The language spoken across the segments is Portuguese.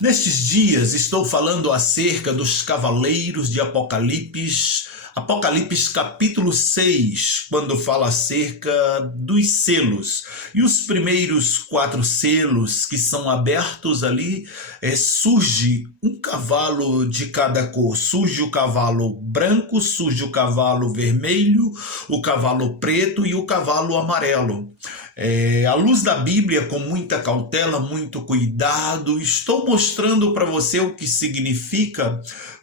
Nestes dias estou falando acerca dos cavaleiros de Apocalipse, Apocalipse capítulo 6, quando fala acerca dos selos. E os primeiros 4 selos que são abertos ali, surge um cavalo de cada cor. Surge o cavalo branco, surge o cavalo vermelho, o cavalo preto e o cavalo amarelo. À luz da Bíblia, com muita cautela, muito cuidado, estou mostrando para você o que significa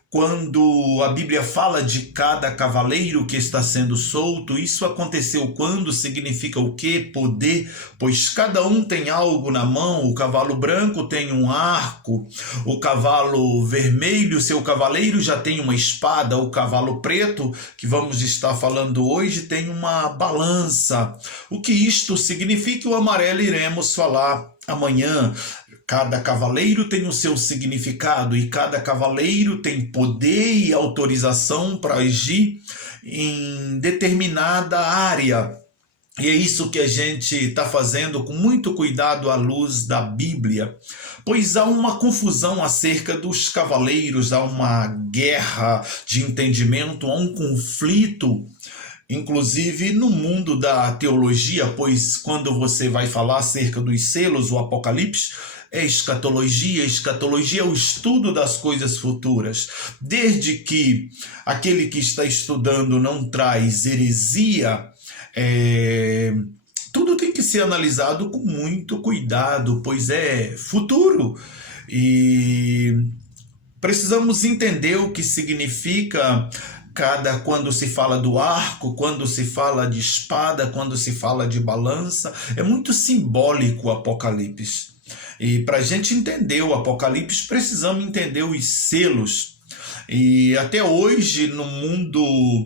quando a Bíblia fala de cada cavaleiro que está sendo solto. Isso aconteceu quando? Significa o quê? Poder, pois cada um tem algo na mão. O cavalo branco tem um arco, o cavalo vermelho, seu cavaleiro, já tem uma espada, o cavalo preto, que vamos estar falando hoje, tem uma balança. O que isto significa? O amarelo iremos falar amanhã. Cada cavaleiro tem o seu significado e cada cavaleiro tem poder e autorização para agir em determinada área. E é isso que a gente está fazendo com muito cuidado à luz da Bíblia, pois há uma confusão acerca dos cavaleiros, há uma guerra de entendimento, há um conflito, inclusive no mundo da teologia, pois quando você vai falar acerca dos selos, o Apocalipse, é escatologia. Escatologia é o estudo das coisas futuras. Desde que aquele que está estudando não traz heresia, tudo tem que ser analisado com muito cuidado, pois é futuro. E precisamos entender o que significa quando se fala do arco, quando se fala de espada, quando se fala de balança. É muito simbólico o Apocalipse. E para a gente entender o Apocalipse, precisamos entender os selos. E até hoje, no mundo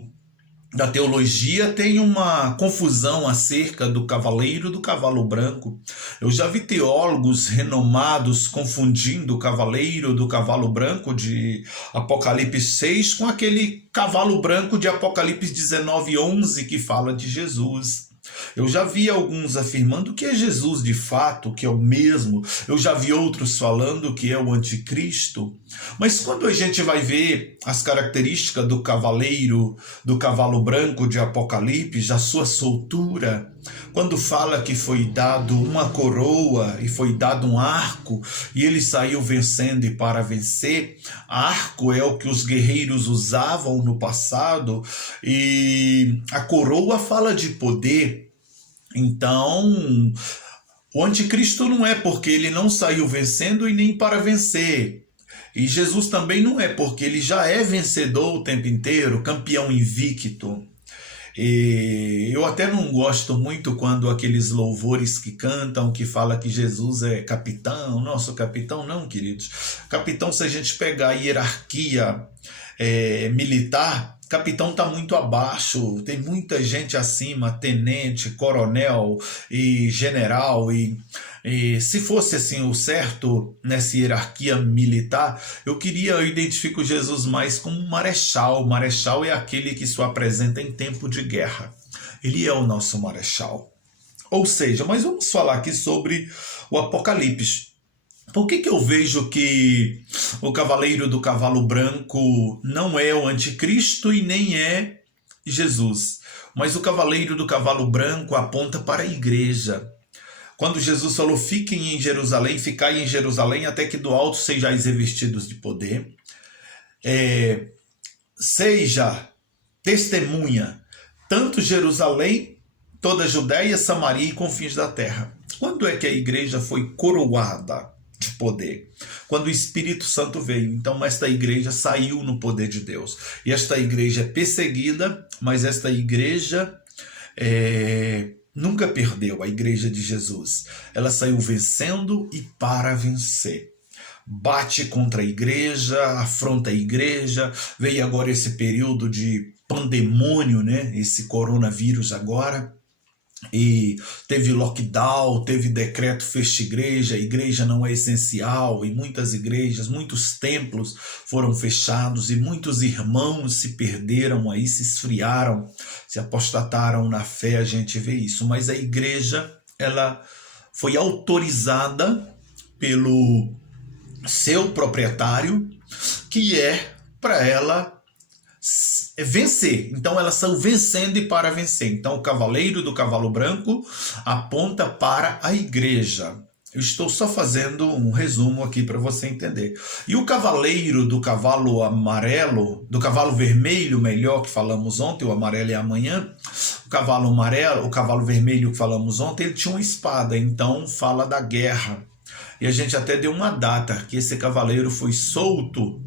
da teologia, tem uma confusão acerca do cavaleiro e do cavalo branco. Eu já vi teólogos renomados confundindo o cavaleiro do cavalo branco de Apocalipse 6 com aquele cavalo branco de Apocalipse 19:11 que fala de Jesus. Eu já vi alguns afirmando que é Jesus de fato, que é o mesmo. Eu já vi outros falando que é o anticristo. Mas quando a gente vai ver as características do cavaleiro, do cavalo branco de Apocalipse, a sua soltura, quando fala que foi dado uma coroa e foi dado um arco, e ele saiu vencendo e para vencer, arco é o que os guerreiros usavam no passado, e a coroa fala de poder. Então, o anticristo não é porque ele não saiu vencendo e nem para vencer. E Jesus também não é porque ele já é vencedor o tempo inteiro, campeão invicto. E eu até não gosto muito quando aqueles louvores que cantam, que fala que Jesus é capitão. Nosso capitão não, queridos. Capitão, se a gente pegar a hierarquia militar, capitão está muito abaixo, tem muita gente acima, tenente, coronel e general, e se fosse assim o certo nessa hierarquia militar, eu identifico Jesus mais como um marechal. O marechal é aquele que se apresenta em tempo de guerra. Ele é o nosso marechal. Ou seja, mas vamos falar aqui sobre o Apocalipse. Por que eu vejo que o cavaleiro do cavalo branco não é o anticristo e nem é Jesus? Mas o cavaleiro do cavalo branco aponta para a igreja. Quando Jesus falou, fiquem em Jerusalém, ficai em Jerusalém até que do alto sejais revestidos de poder. Seja testemunha, tanto Jerusalém, toda a Judéia, Samaria e confins da terra. Quando é que a igreja foi coroada de poder? Quando o Espírito Santo veio. Então esta igreja saiu no poder de Deus. E esta igreja é perseguida, mas esta igreja nunca perdeu, a igreja de Jesus. Ela saiu vencendo e para vencer. Bate contra a igreja, afronta a igreja. Veio agora esse período de pandemônio, né? Esse coronavírus agora. E teve lockdown, teve decreto fecha igreja, a igreja não é essencial, e muitas igrejas, muitos templos foram fechados e muitos irmãos se perderam aí, se esfriaram, se apostataram na fé, a gente vê isso. Mas a igreja, ela foi autorizada pelo seu proprietário, que é para ela vencer. Então ela saiu vencendo e para vencer. Então o cavaleiro do cavalo branco aponta para a igreja. Eu estou só fazendo um resumo aqui para você entender. E o cavaleiro do cavalo amarelo, do cavalo vermelho, melhor, que falamos ontem, o amarelo é amanhã. O cavalo amarelo, o cavalo vermelho que falamos ontem, ele tinha uma espada, então fala da guerra. E a gente até deu uma data que esse cavaleiro foi solto,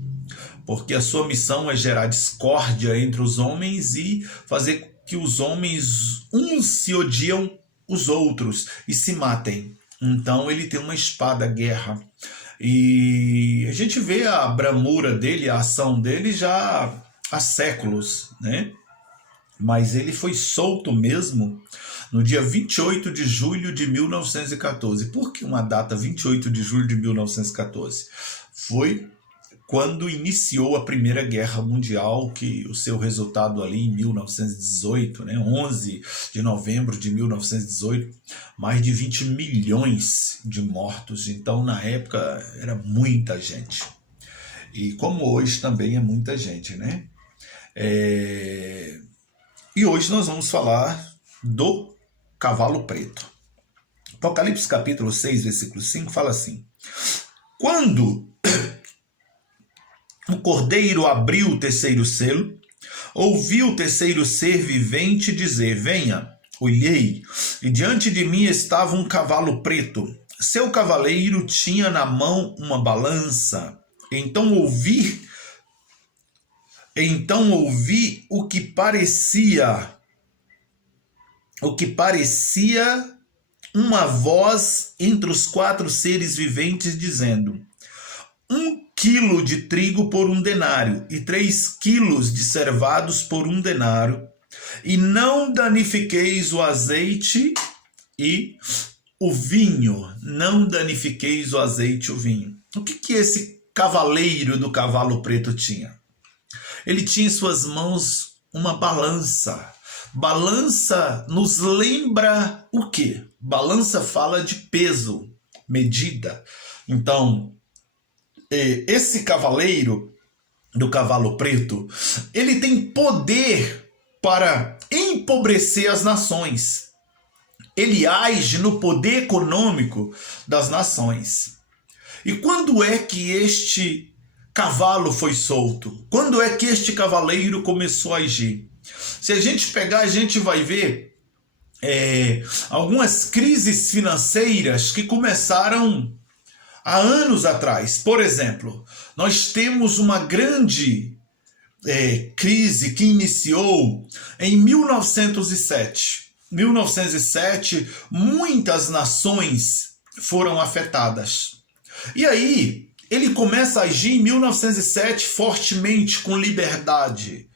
porque a sua missão é gerar discórdia entre os homens e fazer que os homens uns se odiam os outros e se matem. Então ele tem uma espada guerra. E a gente vê a bramura dele, a ação dele já há séculos, né? Mas ele foi solto mesmo no dia 28 de julho de 1914. Por que uma data 28 de julho de 1914? Foi quando iniciou a Primeira Guerra Mundial, que o seu resultado ali em 1918, né, 11 de novembro de 1918, mais de 20 milhões de mortos. Então, na época, era muita gente. E como hoje também é muita gente, né? E hoje nós vamos falar do cavalo preto. Apocalipse capítulo 6, versículo 5, fala assim: quando o cordeiro abriu o terceiro selo, ouvi o terceiro ser vivente dizer: venha. Olhei, e diante de mim estava um cavalo preto. Seu cavaleiro tinha na mão uma balança. Então ouvi o que parecia uma voz entre os quatro seres viventes dizendo: 1 quilo de trigo por 1 denário, e 3 quilos de cevados por 1 denário, e não danifiqueis o azeite e o vinho. Não danifiqueis o azeite e o vinho. O que esse cavaleiro do cavalo preto tinha? Ele tinha em suas mãos uma balança. Balança nos lembra o quê? Balança fala de peso, medida. Então, esse cavaleiro do cavalo preto, ele tem poder para empobrecer as nações. Ele age no poder econômico das nações. E quando é que este cavalo foi solto? Quando é que este cavaleiro começou a agir? Se a gente pegar, a gente vai ver algumas crises financeiras que começaram há anos atrás. Por exemplo, nós temos uma grande crise que iniciou em 1907. 1907, muitas nações foram afetadas. E aí, ele começa a agir em 1907 fortemente, com liberdade.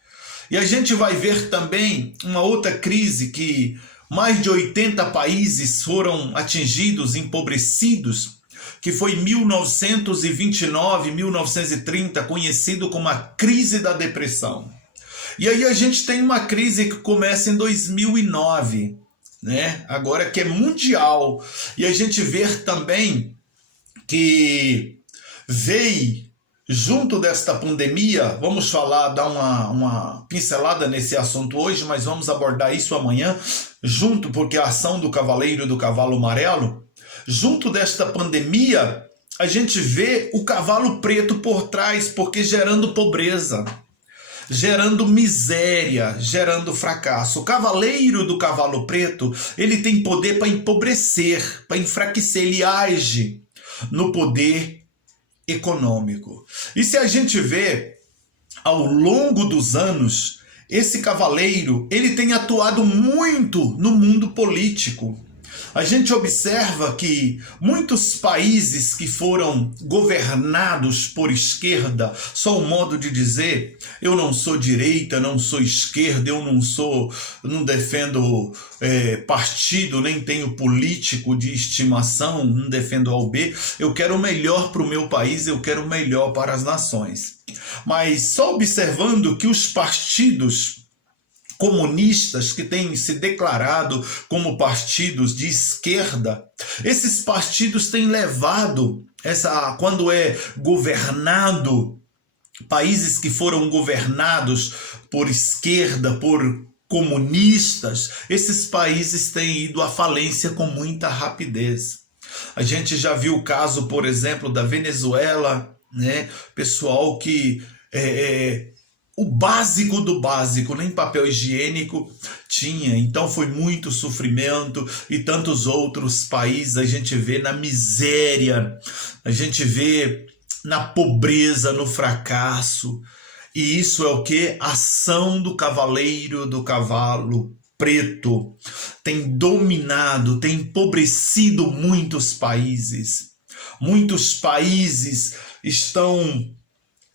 E a gente vai ver também uma outra crise que mais de 80 países foram atingidos, empobrecidos, que foi 1929, 1930, conhecido como a crise da depressão. E aí a gente tem uma crise que começa em 2009, né? Agora que é mundial. E a gente vê também que veio junto desta pandemia, vamos falar, dar uma pincelada nesse assunto hoje, mas vamos abordar isso amanhã, junto, porque a ação do cavaleiro do cavalo amarelo, junto desta pandemia, a gente vê o cavalo preto por trás, porque gerando pobreza, gerando miséria, gerando fracasso. O cavaleiro do cavalo preto, ele tem poder para empobrecer, para enfraquecer, ele age no poder econômico. E se a gente vê ao longo dos anos, esse cavaleiro, ele tem atuado muito no mundo político. A gente observa que muitos países que foram governados por esquerda, só um modo de dizer, eu não sou direita, não sou esquerda, eu não defendo partido, nem tenho político de estimação, não defendo A ou B, eu quero o melhor para o meu país, eu quero o melhor para as nações. Mas só observando que os partidos comunistas que têm se declarado como partidos de esquerda, esses partidos têm levado quando é governado, países que foram governados por esquerda, por comunistas, esses países têm ido à falência com muita rapidez. A gente já viu o caso, por exemplo, da Venezuela, né? Pessoal que o básico do básico, nem papel higiênico tinha, então foi muito sofrimento. E tantos outros países a gente vê na miséria, a gente vê na pobreza, no fracasso. E isso é o que? Ação do cavaleiro do cavalo preto tem dominado, tem empobrecido muitos países. Muitos países estão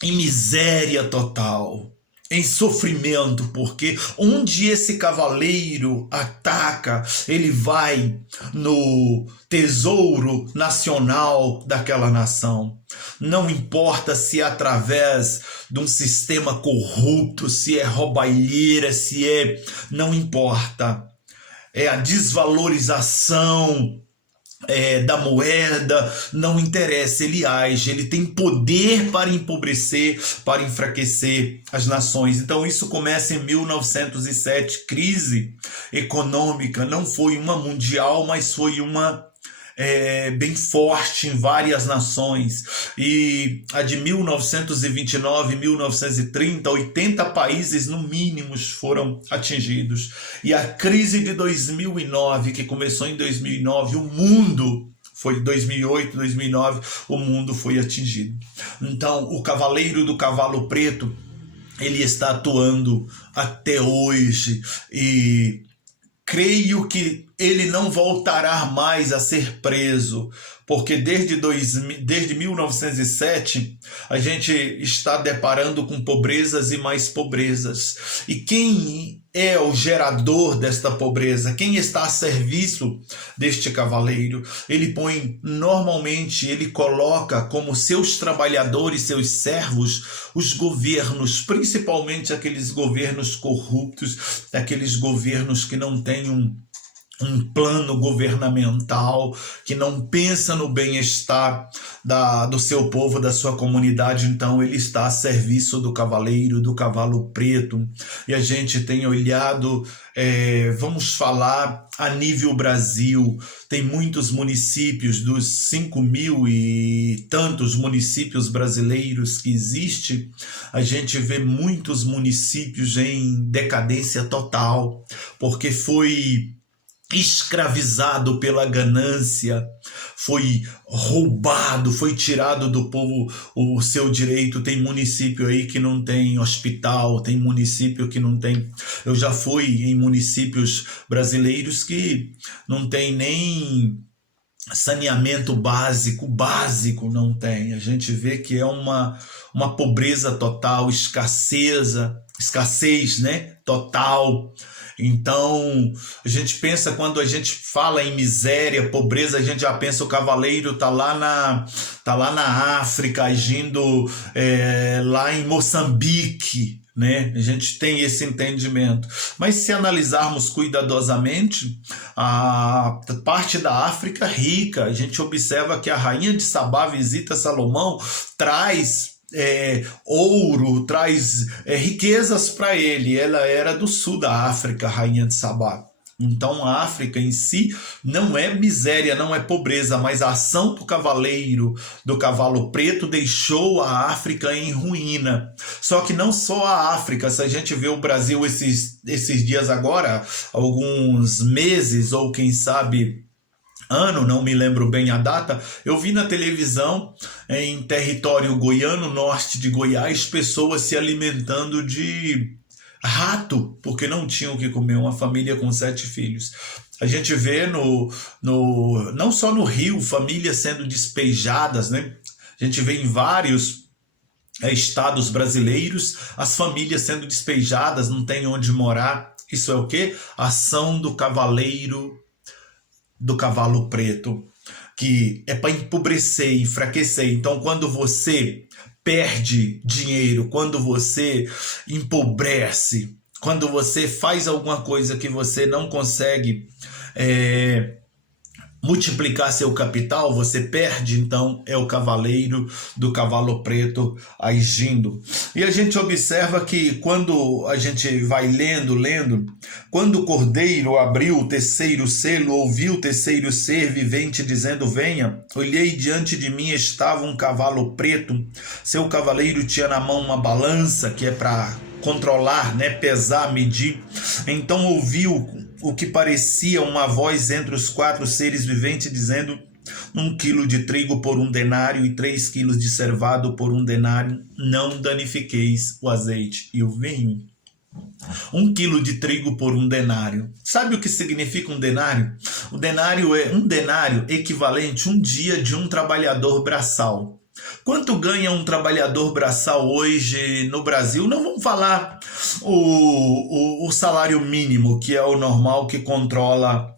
em miséria total, em sofrimento, porque onde esse cavaleiro ataca, ele vai no tesouro nacional daquela nação. Não importa se é através de um sistema corrupto, se é roubalheira, não importa. É a desvalorização da moeda, não interessa, ele age, ele tem poder para empobrecer, para enfraquecer as nações. Então isso começa em 1907, crise econômica, não foi uma mundial, mas foi uma bem forte em várias nações. E a de 1929, 1930, 80 países no mínimo foram atingidos. E a crise de 2009, que começou em 2009, o mundo foi 2008, 2009, o mundo foi atingido. Então, o cavaleiro do cavalo preto, ele está atuando até hoje e creio que ele não voltará mais a ser preso, porque desde 1907 a gente está deparando com pobrezas e mais pobrezas. E quem é o gerador desta pobreza? Quem está a serviço deste cavaleiro? Ele coloca como seus trabalhadores, seus servos, os governos, principalmente aqueles governos corruptos, aqueles governos que não têm um plano governamental, que não pensa no bem-estar do seu povo, da sua comunidade. Então ele está a serviço do cavaleiro, do cavalo preto. E a gente tem olhado, vamos falar a nível Brasil, tem muitos municípios, dos 5.000 e tantos municípios brasileiros que existem, a gente vê muitos municípios em decadência total, porque foi escravizado pela ganância, foi roubado, foi tirado do povo o seu direito. Tem município aí que não tem hospital, tem município que não tem. Eu já fui em municípios brasileiros que não tem nem saneamento básico não tem. A gente vê que é uma pobreza total, escassez, né, total. Então, a gente pensa, quando a gente fala em miséria, pobreza, a gente já pensa o cavaleiro tá lá na África, agindo lá em Moçambique, né? A gente tem esse entendimento. Mas se analisarmos cuidadosamente, a parte da África rica, a gente observa que a rainha de Sabá visita Salomão, traz ouro, traz riquezas para ele. Ela era do sul da África, a rainha de Sabá. Então a África em si não é miséria, não é pobreza, mas a ação do cavaleiro, do cavalo preto, deixou a África em ruína. Só que não só a África, se a gente vê o Brasil esses dias agora, alguns meses ou quem sabe ano, não me lembro bem a data, eu vi na televisão, em território goiano, norte de Goiás, pessoas se alimentando de rato, porque não tinham o que comer, uma família com 7 filhos. A gente vê não só no Rio, famílias sendo despejadas, né? A gente vê em vários estados brasileiros, as famílias sendo despejadas, não tem onde morar. Isso é o quê? Ação do cavaleiro do cavalo preto, que é para empobrecer, enfraquecer. Então, quando você perde dinheiro, quando você empobrece, quando você faz alguma coisa que você não consegue multiplicar seu capital, você perde, então é o cavaleiro do cavalo preto agindo. E a gente observa que quando a gente vai lendo, quando o cordeiro abriu o terceiro selo, ouviu o terceiro ser vivente dizendo: venha, olhei, diante de mim estava um cavalo preto, seu cavaleiro tinha na mão uma balança, que é para controlar, né, pesar, medir. Então ouviu o que parecia uma voz entre os 4 seres viventes dizendo: 1 quilo de trigo por 1 denário e 3 quilos de cevado por 1 denário, não danifiqueis o azeite e o vinho. 1 quilo de trigo por 1 denário. Sabe o que significa um denário? O denário é um denário equivalente a um dia de um trabalhador braçal. Quanto ganha um trabalhador braçal hoje no Brasil? Não vamos falar o salário mínimo, que é o normal que controla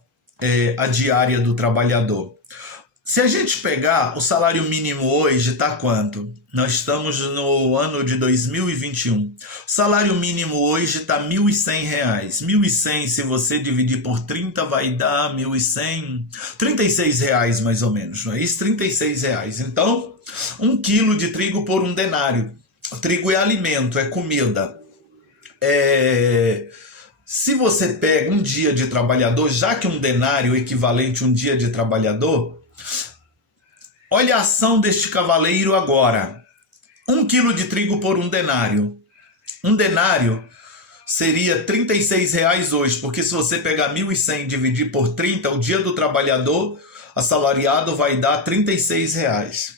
a diária do trabalhador. Se a gente pegar o salário mínimo hoje, está quanto? Nós estamos no ano de 2021. O salário mínimo hoje está R$ 1.100. 1.100, se você dividir por 30, vai dar 1.100, R$ 36 mais ou menos, não é isso? R$ 36. Então, 1 quilo de trigo por 1 denário. O trigo é alimento, é comida. Se você pega um dia de trabalhador, já que 1 denário é equivalente a um dia de trabalhador, olha a ação deste cavaleiro agora. 1 quilo de trigo por 1 denário. 1 denário seria R$ 36 hoje, porque se você pegar 1.100 e dividir por 30, o dia do trabalhador assalariado vai dar R$ 36.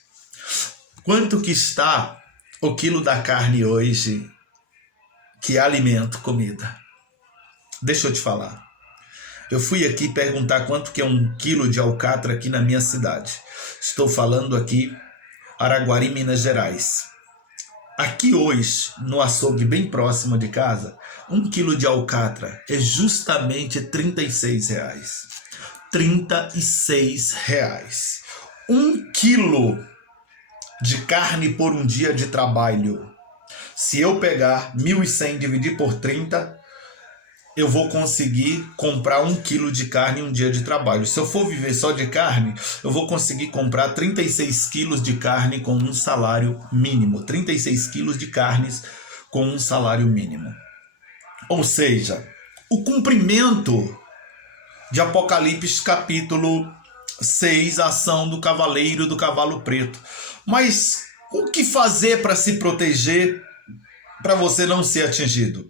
Quanto que está o quilo da carne hoje, que é alimento, comida? Deixa eu te falar. Eu fui aqui perguntar quanto que é 1 quilo de alcatra aqui na minha cidade. Estou falando aqui, Araguari, Minas Gerais. Aqui hoje, no açougue bem próximo de casa, 1 quilo de alcatra é justamente R$ 36. R$ 36. 1 quilo de carne por um dia de trabalho. Se eu pegar 1.100 e dividir por 30, eu vou conseguir comprar 1 quilo de carne em um dia de trabalho. Se eu for viver só de carne, eu vou conseguir comprar 36 quilos de carne com um salário mínimo. 36 quilos de carnes com um salário mínimo. Ou seja, o cumprimento de Apocalipse capítulo 6, a ação do cavaleiro do cavalo preto. Mas o que fazer para se proteger, para você não ser atingido?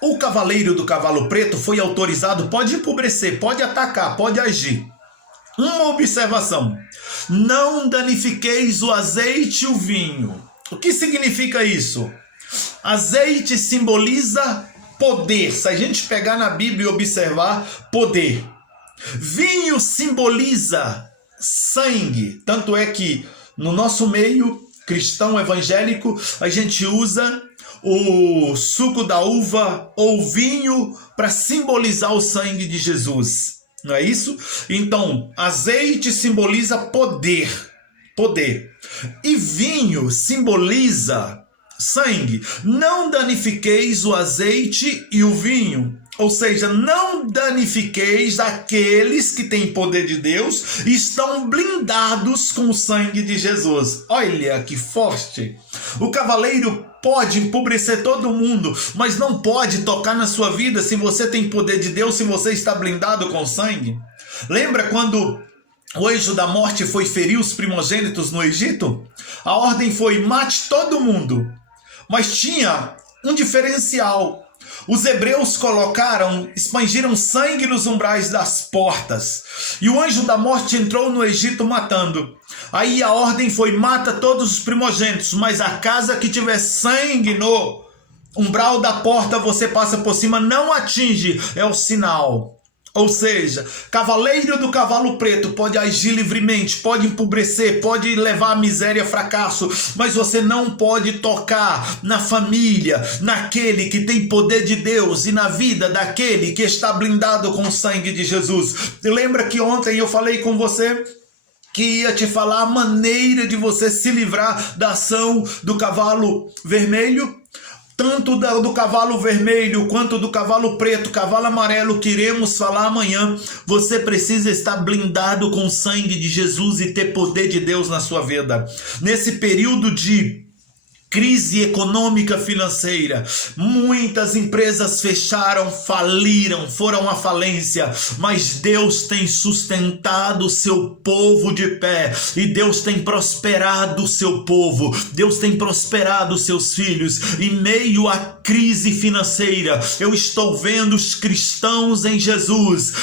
O cavaleiro do cavalo preto foi autorizado, pode empobrecer, pode atacar, pode agir. Uma observação: não danifiqueis o azeite e o vinho. O que significa isso? Azeite simboliza poder. Se a gente pegar na Bíblia e observar, poder. Vinho simboliza sangue. Tanto é que no nosso meio cristão evangélico a gente usa o suco da uva ou vinho para simbolizar o sangue de Jesus, não é isso? Então, azeite simboliza poder, e vinho simboliza sangue. Não danifiqueis o azeite e o vinho. Ou seja, não danifiqueis aqueles que têm poder de Deus e estão blindados com o sangue de Jesus. Olha que forte! O cavaleiro pode empobrecer todo mundo, mas não pode tocar na sua vida se você tem poder de Deus, se você está blindado com sangue. Lembra quando o anjo da morte foi ferir os primogênitos no Egito? A ordem foi: mate todo mundo. Mas tinha um diferencial. Os hebreus espangiram sangue nos umbrais das portas. E o anjo da morte entrou no Egito matando. Aí a ordem foi: mata todos os primogênitos, mas a casa que tiver sangue no umbral da porta, você passa por cima, não atinge. É o sinal. Ou seja, cavaleiro do cavalo preto pode agir livremente, pode empobrecer, pode levar a miséria, fracasso, mas você não pode tocar na família, naquele que tem poder de Deus e na vida daquele que está blindado com o sangue de Jesus. Lembra que ontem eu falei com você que ia te falar a maneira de você se livrar da ação do cavalo vermelho? tanto do cavalo vermelho quanto do cavalo preto, cavalo amarelo, que iremos falar amanhã, você precisa estar blindado com o sangue de Jesus e ter poder de Deus na sua vida. Nesse período de crise econômica financeira, muitas empresas fecharam, faliram, foram à falência, mas Deus tem sustentado o seu povo de pé, e Deus tem prosperado o seu povo, Deus tem prosperado os seus filhos. Em meio à crise financeira, eu estou vendo os cristãos em Jesus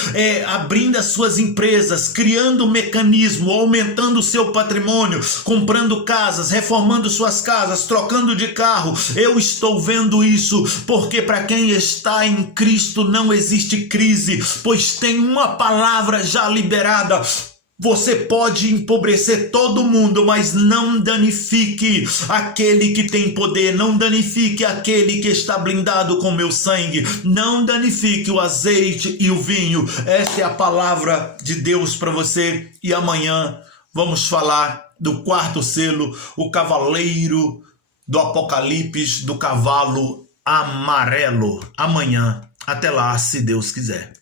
abrindo as suas empresas, criando um mecanismo, aumentando o seu patrimônio, comprando casas, reformando suas casas, trocando de carro. Eu estou vendo isso, porque para quem está em Cristo não existe crise, pois tem uma palavra já liberada. Você pode empobrecer todo mundo, mas não danifique aquele que tem poder, não danifique aquele que está blindado com meu sangue, não danifique o azeite e o vinho. Essa é a palavra de Deus para você. E amanhã vamos falar do quarto selo, o cavaleiro do Apocalipse, do cavalo amarelo. Amanhã, até lá, se Deus quiser.